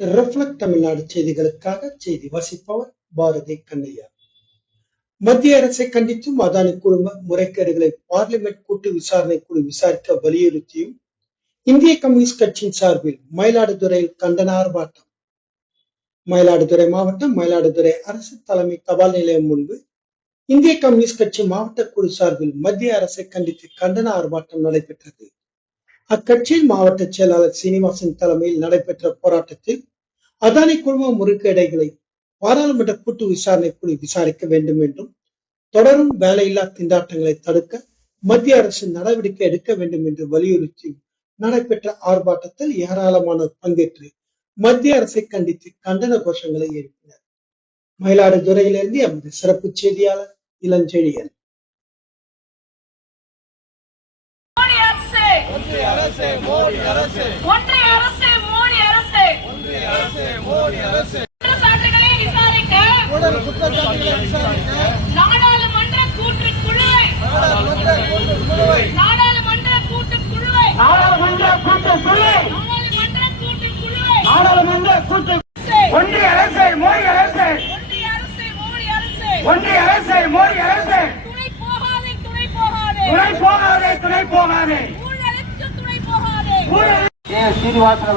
Reflect Tamil Nadu செய்திகளுக்காக செய்தி வாசிப்பவர் பாரதி கண்ணையா. மத்திய அரசை கண்டித்தும் அதானி குழும முறைகேடுகளை பார்லிமெண்ட் கூட்டு விசாரணை குழு விசாரிக்க வலியுறுத்தியும் இந்திய கம்யூனிஸ்ட் கட்சியின் சார்பில் மயிலாடுதுறையில் கண்டன ஆர்ப்பாட்டம். மயிலாடுதுறை மாவட்டம் மயிலாடுதுறை அரசு தலைமை தபால் நிலையம் முன்பு இந்திய கம்யூனிஸ்ட் கட்சி மாவட்ட குழு சார்பில் மத்திய அரசை கண்டித்து கண்டன ஆர்ப்பாட்டம் நடைபெற்றது. அக்கட்சியின் மாவட்ட செயலாளர் சீனிவாசன் தலைமையில் நடைபெற்ற போராட்டத்தில் அதானி குழும முறைகேடுகளை பாராளுமன்ற கூட்டு விசாரணை குழு விசாரிக்க வேண்டும் என்றும் தொடரும் வேலையில்லா திண்டாட்டங்களை தடுக்க மத்திய அரசு நடவடிக்கை எடுக்க வேண்டும் என்று வலியுறுத்தி நடைபெற்ற ஆர்ப்பாட்டத்தில் ஏராளமானோர் பங்கேற்று மத்திய அரசை கண்டித்து கண்டன கோஷங்களை எழுப்பினர். மயிலாடுதுறையிலிருந்து எமது சிறப்பு செய்தியாளர் இளஞ்செழியன். நாடாளுமன்ற கூட்டுக்குழுவை ஒன்றிய அரசு மோடி அரசு ஒன்றிய அரசு மோடி அரசு துணை போகாதே சீனிவாசன்